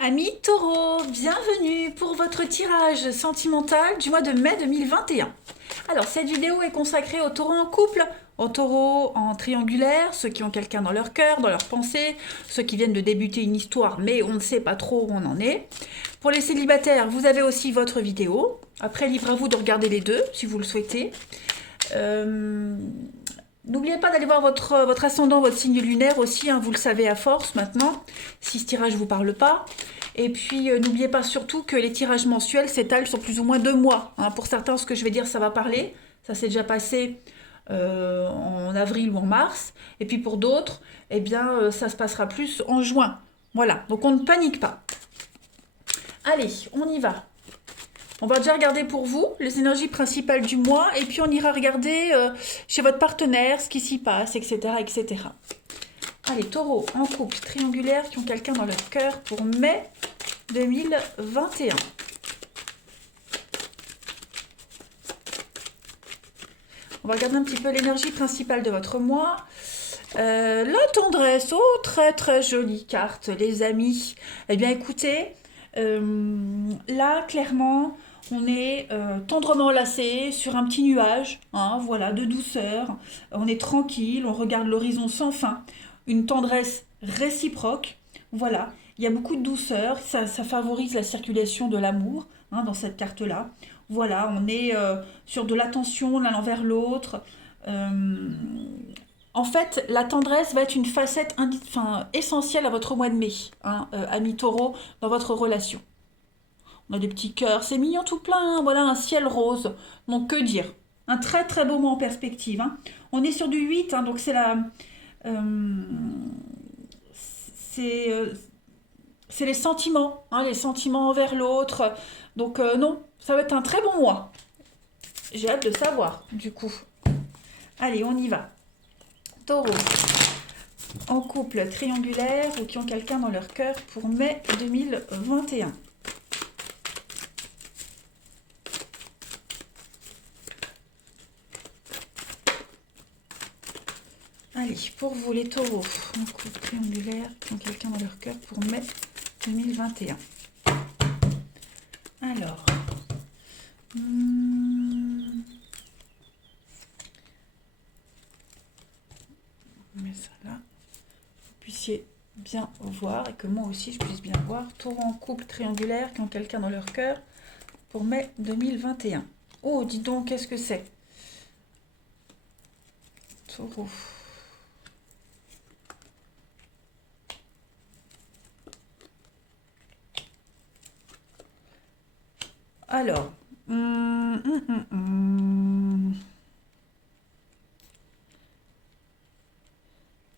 Amis taureaux, bienvenue pour votre tirage sentimental du mois de mai 2021. Alors, cette vidéo est consacrée aux taureaux en couple, aux taureaux en triangulaire, ceux qui ont quelqu'un dans leur cœur, dans leurs pensées, ceux qui viennent de débuter une histoire mais on ne sait pas trop où on en est. Pour les célibataires, vous avez aussi votre vidéo. Après, libre à vous de regarder les deux si vous le souhaitez. N'oubliez pas d'aller voir votre ascendant, votre signe lunaire aussi, hein, vous le savez à force maintenant, si ce tirage ne vous parle pas. Et puis n'oubliez pas surtout que les tirages mensuels s'étalent sur plus ou moins 2 mois. Hein. Pour certains, ce que je vais dire, ça va parler. Ça s'est déjà passé en avril ou en mars. Et puis pour d'autres, eh bien, ça se passera plus en juin. Voilà, donc on ne panique pas. Allez, on y va. On va déjà regarder pour vous les énergies principales du mois et puis on ira regarder chez votre partenaire ce qui s'y passe, etc., etc. Allez, taureau en couple triangulaire qui ont quelqu'un dans leur cœur pour mai 2021. On va regarder un petit peu l'énergie principale de votre mois. La tendresse, oh très très jolie carte les amis. Eh bien écoutez, là clairement on est tendrement enlacé sur un petit nuage, hein, voilà, de douceur. On est tranquille, on regarde l'horizon sans fin. Une tendresse réciproque, voilà. Il y a beaucoup de douceur, ça favorise la circulation de l'amour hein, dans cette carte-là. Voilà, on est sur de l'attention l'un envers l'autre. Euh, En fait, la tendresse va être une facette essentielle à votre mois de mai, hein, amis taureau, dans votre relation. On a des petits cœurs, c'est mignon tout plein, hein, voilà un ciel rose. Donc que dire? Un très très beau mois en perspective. Hein. On est sur du 8, hein, donc c'est la... euh, c'est c'est les sentiments envers l'autre. Donc non, ça va être un très bon mois. J'ai hâte de savoir, du coup. Allez, on y va. Taureau, en couple triangulaire ou qui ont quelqu'un dans leur cœur pour mai 2021. Allez, pour vous les taureaux, en couple triangulaire qui ont quelqu'un dans leur cœur pour mai 2021. Alors, on met ça là, que vous puissiez bien voir et que moi aussi je puisse bien voir. Taureau en couple triangulaire qui ont quelqu'un dans leur cœur pour mai 2021. Oh, dis donc, qu'est-ce que c'est? Taureau. Alors, il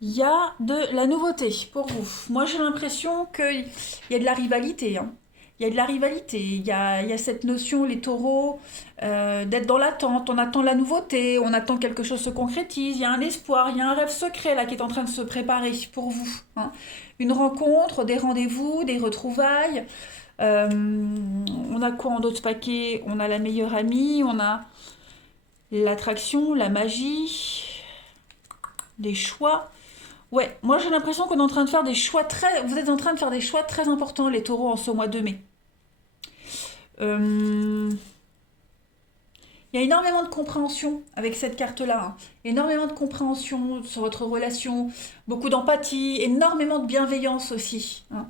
y a de la nouveauté pour vous. Moi, j'ai l'impression qu'il y a de la rivalité. Hein. Il y a de la rivalité. Il y a cette notion, les taureaux, d'être dans l'attente. On attend la nouveauté, on attend que quelque chose se concrétise. Il y a un espoir, il y a un rêve secret là qui est en train de se préparer pour vous. Hein. Une rencontre, des rendez-vous, des retrouvailles. On a quoi en d'autres paquets? On a la meilleure amie, on a l'attraction, la magie, des choix. Ouais, moi j'ai l'impression qu'on est en train de faire des choix très... Vous êtes en train de faire des choix très importants, les taureaux, en ce mois de mai. Euh, Il y a énormément de compréhension avec cette carte-là. Hein. Énormément de compréhension sur votre relation, beaucoup d'empathie, énormément de bienveillance aussi. Hein.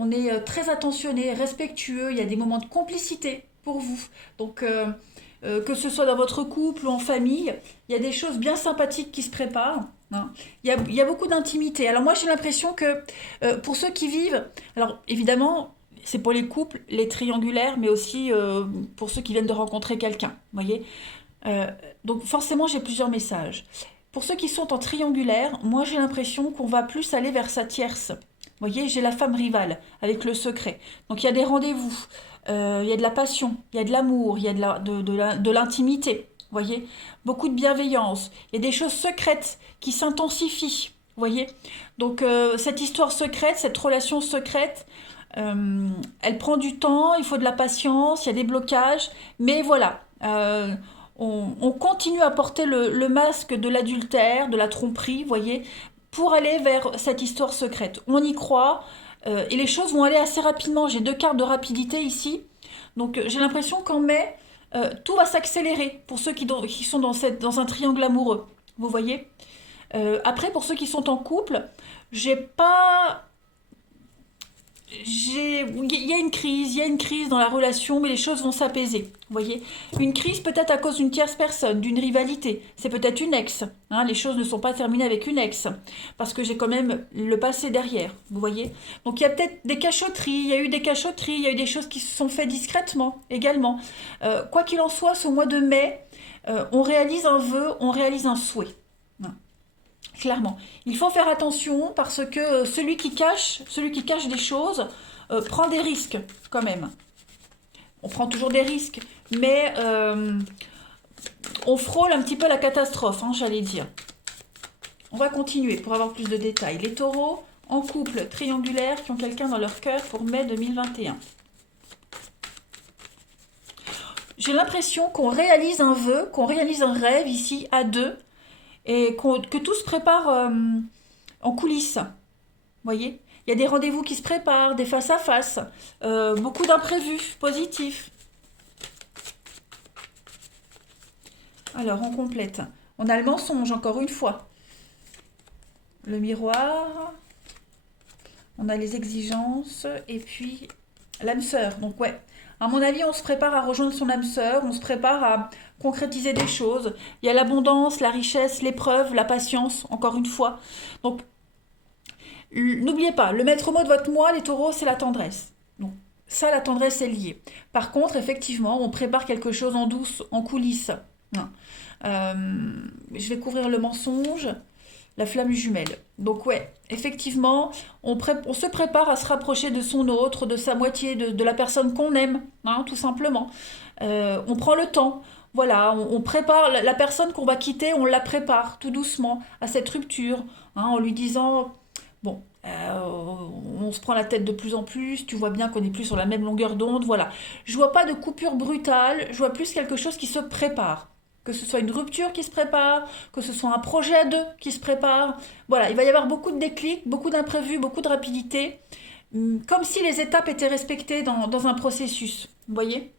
On est très attentionné, respectueux, il y a des moments de complicité pour vous. Donc, que ce soit dans votre couple ou en famille, il y a des choses bien sympathiques qui se préparent. Hein. Il y a beaucoup d'intimité. Alors moi j'ai l'impression que pour ceux qui vivent, alors évidemment c'est pour les couples, les triangulaires, mais aussi pour ceux qui viennent de rencontrer quelqu'un. Vous voyez. Euh, donc forcément, j'ai plusieurs messages. Pour ceux qui sont en triangulaire, moi j'ai l'impression qu'on va plus aller vers sa tierce. Vous voyez, j'ai la femme rivale avec le secret. Donc il y a des rendez-vous, il y a de la passion, il y a de l'amour, il y a de l'intimité. Vous voyez, beaucoup de bienveillance. Il y a des choses secrètes qui s'intensifient. Vous voyez, donc cette histoire secrète, cette relation secrète, elle prend du temps, il faut de la patience, il y a des blocages, mais voilà, on continue à porter le masque de l'adultère, de la tromperie, vous voyez, pour aller vers cette histoire secrète. On y croit, Et les choses vont aller assez rapidement. J'ai deux cartes de rapidité ici. Donc j'ai l'impression qu'en mai, tout va s'accélérer pour ceux qui sont dans un triangle amoureux. Vous voyez? Après, pour ceux qui sont en couple, j'ai pas il y a une crise dans la relation, mais les choses vont s'apaiser. Vous voyez, une crise peut-être à cause d'une tierce personne, d'une rivalité. C'est peut-être une ex. Hein, les choses ne sont pas terminées avec une ex, parce que j'ai quand même le passé derrière. Vous voyez. Donc il y a peut-être des cachotteries. Il y a eu des cachotteries. Il y a eu des choses qui se sont faites discrètement également. Quoi qu'il en soit, ce mois de mai, on réalise un vœu, on réalise un souhait. Hein. Clairement. Il faut faire attention parce que celui qui cache des choses prend des risques quand même. On prend toujours des risques, mais on frôle un petit peu la catastrophe, hein, j'allais dire. On va continuer pour avoir plus de détails. Les taureaux en couple triangulaire qui ont quelqu'un dans leur cœur pour mai 2021. J'ai l'impression qu'on réalise un vœu, qu'on réalise un rêve ici à deux et que tout se prépare en coulisses. Vous voyez, il y a des rendez-vous qui se préparent, des face-à-face, beaucoup d'imprévus positifs. Alors, on complète. On a le mensonge, encore une fois. Le miroir. On a les exigences. Et puis, l'âme sœur. Donc, ouais. À mon avis, on se prépare à rejoindre son âme sœur. On se prépare à concrétiser des choses. Il y a l'abondance, la richesse, l'épreuve, la patience, encore une fois. Donc, n'oubliez pas, le maître mot de votre mois, les taureaux, c'est la tendresse. Donc, ça, la tendresse est liée. Par contre, effectivement, on prépare quelque chose en douce, en coulisses. Hein. Je vais couvrir le mensonge, la flamme jumelle. Donc ouais, effectivement, on se prépare à se rapprocher de son autre, de sa moitié, de la personne qu'on aime, hein, tout simplement. On prend le temps. Voilà, on prépare la personne qu'on va quitter, on la prépare tout doucement à cette rupture, hein, en lui disant, bon, on se prend la tête de plus en plus, tu vois bien qu'on n'est plus sur la même longueur d'onde, voilà. Je vois pas de coupure brutale, je vois plus quelque chose qui se prépare. Que ce soit une rupture qui se prépare, que ce soit un projet à deux qui se prépare. Voilà, il va y avoir beaucoup de déclics, beaucoup d'imprévus, beaucoup de rapidité, comme si les étapes étaient respectées dans un processus. Vous voyez?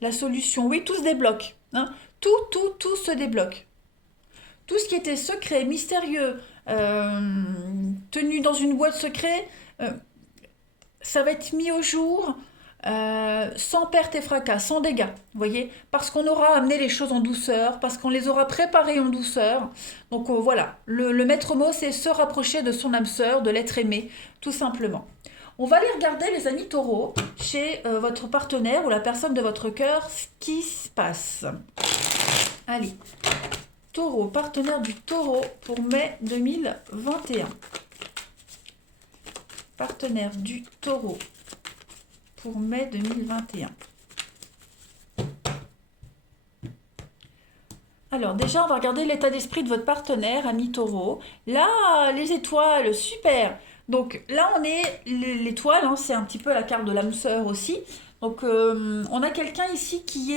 La solution, oui, tout se débloque. Hein. Tout se débloque. Tout ce qui était secret, mystérieux, tenu dans une boîte secrète, ça va être mis au jour sans perte et fracas, sans dégâts, vous voyez, parce qu'on aura amené les choses en douceur, parce qu'on les aura préparées en douceur. Donc voilà, le maître mot, c'est se rapprocher de son âme sœur, de l'être aimé, tout simplement. On va aller regarder, les amis taureaux, chez votre partenaire ou la personne de votre cœur, ce qui se passe. Allez, taureau, partenaire du taureau pour mai 2021. Partenaire du taureau pour mai 2021. Alors déjà, on va regarder l'état d'esprit de votre partenaire, ami taureau. Là, les étoiles, super. Donc là, on est l'étoile, hein, c'est un petit peu la carte de l'âme sœur aussi. Donc on a quelqu'un ici qui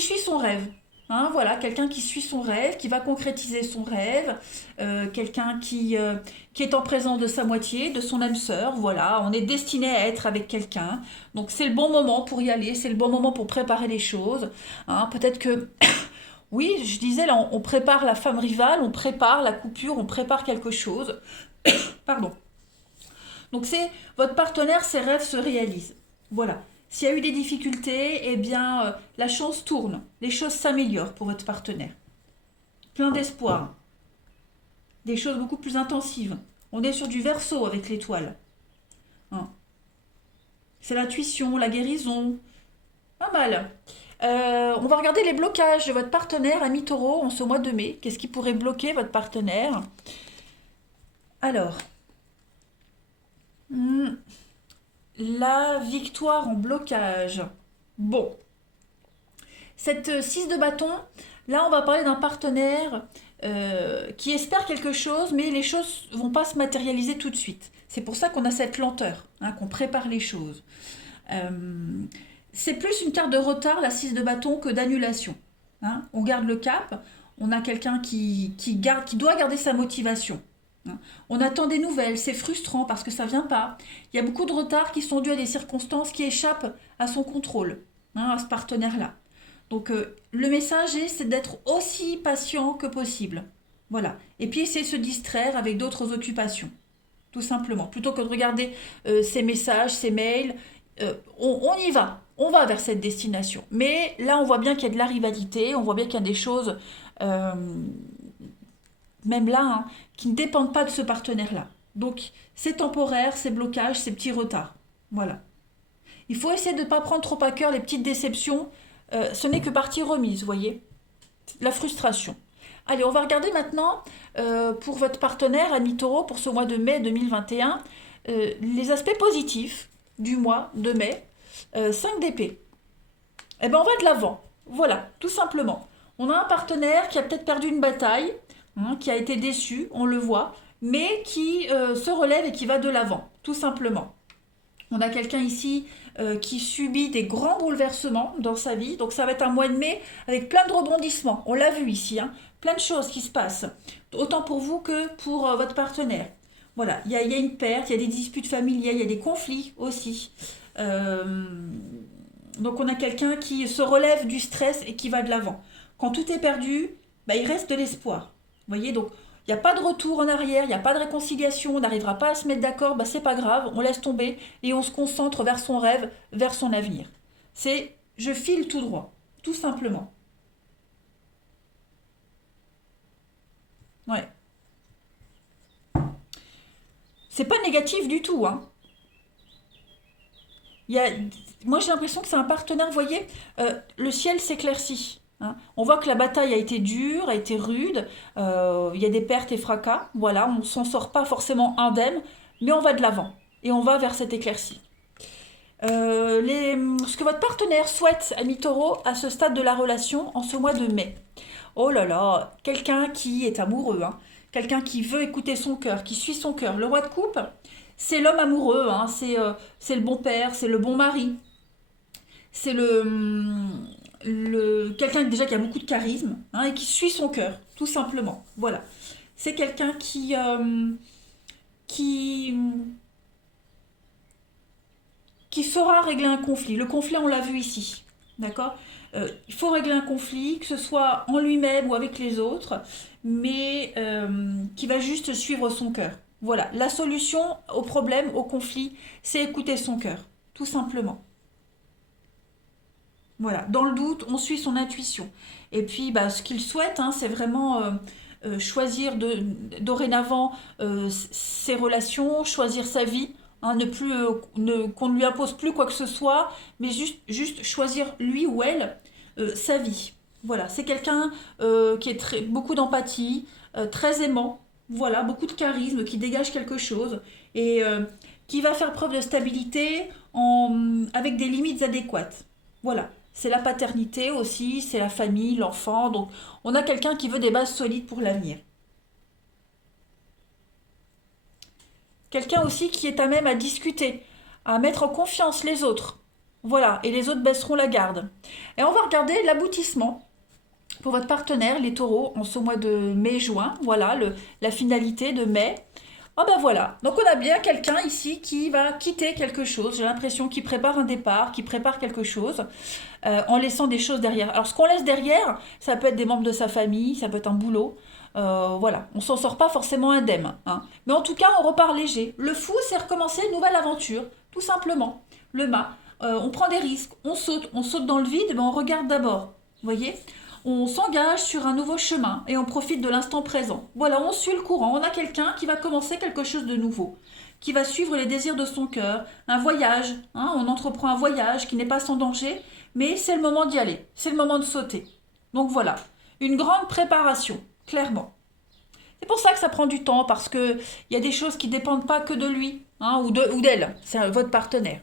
suit son rêve. Hein, voilà, quelqu'un qui suit son rêve, qui va concrétiser son rêve, quelqu'un qui est en présence de sa moitié, de son âme sœur, voilà, on est destiné à être avec quelqu'un, donc c'est le bon moment pour y aller, c'est le bon moment pour préparer les choses, hein, peut-être que, oui, je disais, là, on prépare la femme rivale, on prépare la coupure, on prépare quelque chose, pardon, donc c'est, votre partenaire, ses rêves se réalisent, voilà. S'il y a eu des difficultés, eh bien, la chance tourne. Les choses s'améliorent pour votre partenaire. Plein d'espoir. Des choses beaucoup plus intensives. On est sur du Verseau avec l'étoile. Hein. C'est l'intuition, la guérison. Pas mal. On va regarder les blocages de votre partenaire, ami taureau, en ce mois de mai. Qu'est-ce qui pourrait bloquer votre partenaire? Alors. La victoire en blocage. Bon. Cette 6 de bâton, là on va parler d'un partenaire qui espère quelque chose, mais les choses ne vont pas se matérialiser tout de suite. C'est pour ça qu'on a cette lenteur, hein, qu'on prépare les choses. C'est plus une carte de retard, la 6 de bâton, que d'annulation. Hein. On garde le cap, on a quelqu'un qui doit garder sa motivation. hein. On attend des nouvelles, c'est frustrant parce que ça vient pas. Il y a beaucoup de retards qui sont dus à des circonstances qui échappent à son contrôle, hein, à ce partenaire-là. Donc le message c'est d'être aussi patient que possible. Voilà. Et puis essayer de se distraire avec d'autres occupations, tout simplement. Plutôt que de regarder ses messages, ses mails, on y va. On va vers cette destination. Mais là, on voit bien qu'il y a de la rivalité, on voit bien qu'il y a des choses, euh, même là, hein, qui ne dépendent pas de ce partenaire-là. Donc, c'est temporaire, ces blocages, ces petits retards. Voilà. Il faut essayer de ne pas prendre trop à cœur les petites déceptions. Ce n'est que partie remise, vous voyez. La frustration. Allez, on va regarder maintenant pour votre partenaire, ami Taureau, pour ce mois de mai 2021, les aspects positifs du mois de mai. 5 d'épée. Eh bien, on va de l'avant. Voilà, tout simplement. On a un partenaire qui a peut-être perdu une bataille, hein, qui a été déçu, on le voit, mais qui se relève et qui va de l'avant, tout simplement. On a quelqu'un ici qui subit des grands bouleversements dans sa vie. Donc ça va être un mois de mai avec plein de rebondissements. On l'a vu ici, hein. Plein de choses qui se passent. Autant pour vous que pour votre partenaire. Voilà, il y a une perte, il y a des disputes familiales, il y a des conflits aussi. Euh, donc on a quelqu'un qui se relève du stress et qui va de l'avant. Quand tout est perdu, bah, il reste de l'espoir. Vous voyez, donc il n'y a pas de retour en arrière, il n'y a pas de réconciliation, on n'arrivera pas à se mettre d'accord, bah, c'est pas grave, on laisse tomber et on se concentre vers son rêve, vers son avenir. C'est je file tout droit, tout simplement. Ouais. C'est pas négatif du tout, hein. Il y a, moi j'ai l'impression que c'est un partenaire, vous voyez, le ciel s'éclaircit, hein. On voit que la bataille a été dure, a été rude, il y a des pertes et fracas, voilà, on ne s'en sort pas forcément indemne, mais on va de l'avant et on va vers cette éclaircie. Ce que votre partenaire souhaite, ami Taureau, à ce stade de la relation en ce mois de mai. Oh là là, quelqu'un qui est amoureux, hein. Quelqu'un qui veut écouter son cœur, qui suit son cœur. Le roi de coupe, c'est l'homme amoureux, hein. C'est le bon père, c'est le bon mari, c'est quelqu'un déjà qui a beaucoup de charisme, hein, et qui suit son cœur, tout simplement. Voilà. C'est quelqu'un qui, qui saura régler un conflit. Le conflit, on l'a vu ici. D'accord. Il faut régler un conflit, que ce soit en lui-même ou avec les autres, mais qui va juste suivre son cœur. Voilà. La solution au problème, au conflit, c'est écouter son cœur, tout simplement. Voilà. Dans le doute, on suit son intuition. Et puis, bah, ce qu'il souhaite, hein, c'est vraiment choisir dorénavant ses relations, choisir sa vie, hein, ne plus, qu'on ne lui impose plus quoi que ce soit, mais juste choisir lui ou elle sa vie. Voilà, c'est quelqu'un qui est beaucoup d'empathie, très aimant, voilà, beaucoup de charisme, qui dégage quelque chose et qui va faire preuve de stabilité avec des limites adéquates. Voilà, c'est la paternité aussi, c'est la famille, l'enfant, donc on a quelqu'un qui veut des bases solides pour l'avenir. Quelqu'un aussi qui est à même à discuter, à mettre en confiance les autres. Voilà, et les autres baisseront la garde. Et on va regarder l'aboutissement pour votre partenaire, les taureaux, en ce mois de mai-juin. Voilà, la finalité de mai. Oh ben voilà, donc on a bien quelqu'un ici qui va quitter quelque chose. J'ai l'impression qu'il prépare un départ, qu'il prépare quelque chose, en laissant des choses derrière. Alors ce qu'on laisse derrière, ça peut être des membres de sa famille, ça peut être un boulot. Voilà, on s'en sort pas forcément indemne, hein. Mais en tout cas, on repart léger. Le fou, c'est recommencer une nouvelle aventure, tout simplement. Le mât, on prend des risques, on saute dans le vide, mais on regarde d'abord. Vous voyez, on s'engage sur un nouveau chemin et on profite de l'instant présent. Voilà, on suit le courant. On a quelqu'un qui va commencer quelque chose de nouveau, qui va suivre les désirs de son cœur, un voyage, hein, on entreprend un voyage qui n'est pas sans danger, mais c'est le moment d'y aller, c'est le moment de sauter. Donc voilà, une grande préparation, clairement. C'est pour ça que ça prend du temps, parce qu'il y a des choses qui ne dépendent pas que de lui, hein, ou d'elle, c'est votre partenaire.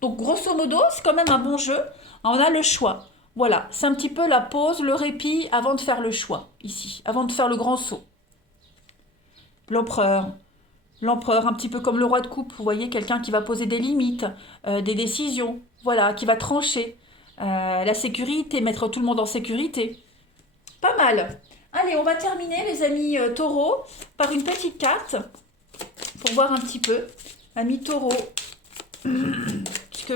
Donc grosso modo, c'est quand même un bon jeu. On a le choix. Voilà, c'est un petit peu la pause, le répit avant de faire le choix, ici, avant de faire le grand saut. L'empereur. L'empereur, un petit peu comme le roi de coupe, vous voyez, quelqu'un qui va poser des limites, des décisions, voilà, qui va trancher. La sécurité, mettre tout le monde en sécurité. Pas mal. Allez, on va terminer, les amis taureaux, par une petite carte pour voir un petit peu. Amis taureaux, puisque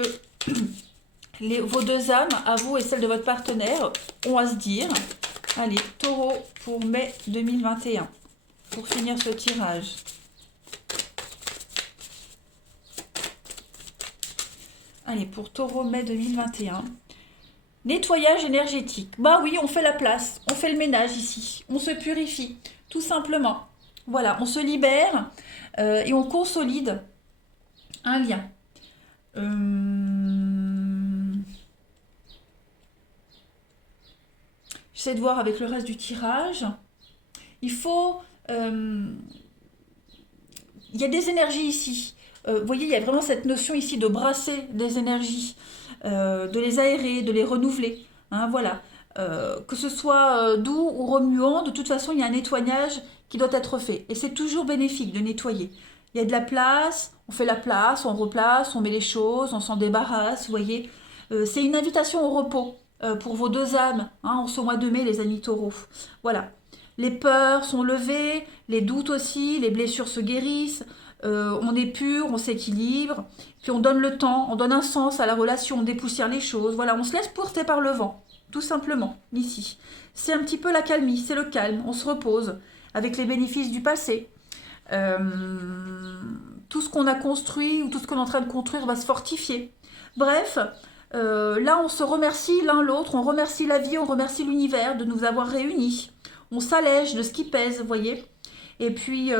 vos deux âmes, à vous et celle de votre partenaire, ont à se dire. Allez, taureau pour mai 2021, pour finir ce tirage. Allez, pour taureau mai 2021. Nettoyage énergétique. Bah oui, on fait la place, on fait le ménage ici, on se purifie, tout simplement. Voilà, on se libère et on consolide un lien. J'essaie de voir avec le reste du tirage. Il faut... il y a des énergies ici. Vous voyez, il y a vraiment cette notion ici de brasser des énergies, de les aérer, de les renouveler. Hein, voilà. Que ce soit doux ou remuant, de toute façon, il y a un nettoyage qui doit être fait. Et c'est toujours bénéfique de nettoyer. Il y a de la place, on fait la place, on replace, on met les choses, on s'en débarrasse, vous voyez. C'est une invitation au repos pour vos deux âmes, hein, en ce mois de mai, les amis taureaux. Voilà. Les peurs sont levées, les doutes aussi, les blessures se guérissent, on est pur, on s'équilibre, puis on donne le temps, on donne un sens à la relation, on dépoussière les choses, voilà, on se laisse porter par le vent, tout simplement, ici. C'est un petit peu la calmie, c'est le calme, on se repose avec les bénéfices du passé. Euh, tout ce qu'on a construit ou tout ce qu'on est en train de construire va se fortifier. Bref, là on se remercie l'un l'autre, on remercie la vie, on remercie l'univers de nous avoir réunis. On s'allège de ce qui pèse, vous voyez. Et puis,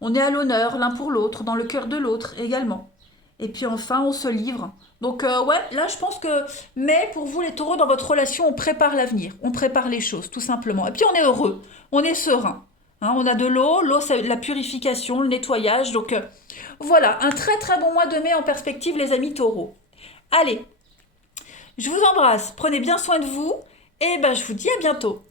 on est à l'honneur l'un pour l'autre, dans le cœur de l'autre également. Et puis enfin, on se livre. Donc, ouais, là, je pense que... Mais pour vous, les taureaux, dans votre relation, on prépare l'avenir. On prépare les choses, tout simplement. Et puis, on est heureux. On est serein. Hein, on a de l'eau. L'eau, c'est la purification, le nettoyage. Donc, voilà, un très, très bon mois de mai en perspective, les amis taureaux. Allez, je vous embrasse. Prenez bien soin de vous. Et ben, je vous dis à bientôt.